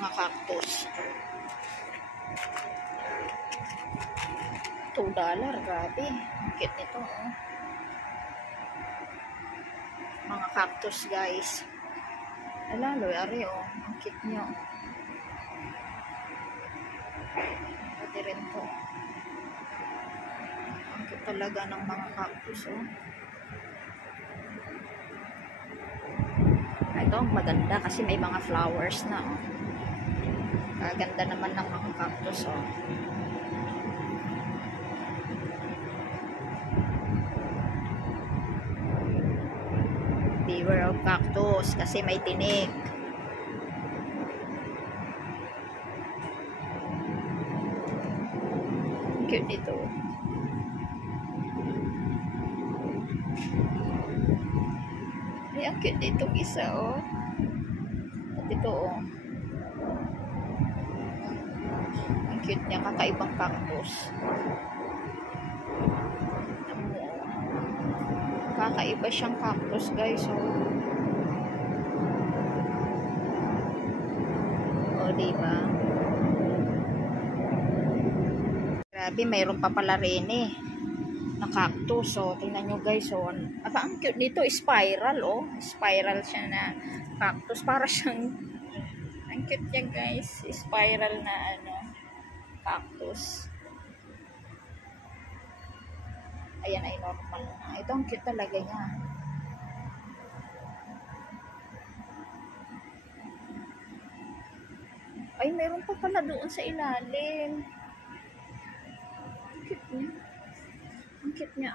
mga cactus. $2, grabe. Ang cute nito, oh. Mga cactus, guys. Lalo, ari, oh. Ang cute niya, oh. Pati rin to. Ang cute talaga ng mga cactus, oh. Ito, maganda kasi may mga flowers na, oh. Ganda naman ng mga cactus, oh. Beware of cactus kasi may tinik. Cute nito. Ay, ang cute nitong isa, oh. At ito, oh. Ang cute niya, kakaibang cactus. Kakaiba siyang cactus, guys, oh. O, diba? Grabe, mayroon pa pala rin, eh, na cactus, oh. Tingnan nyo, guys, oh. Aba, ang cute nito, spiral, oh. Spiral siya na cactus. Para siyang, ang cute niya, guys. Spiral na, ano, cactus. Ayan ay normal na. Ito ang cute talaga niya. Ay, meron pa pala doon sa ilalim. Ang cute niya. Ang cute niya.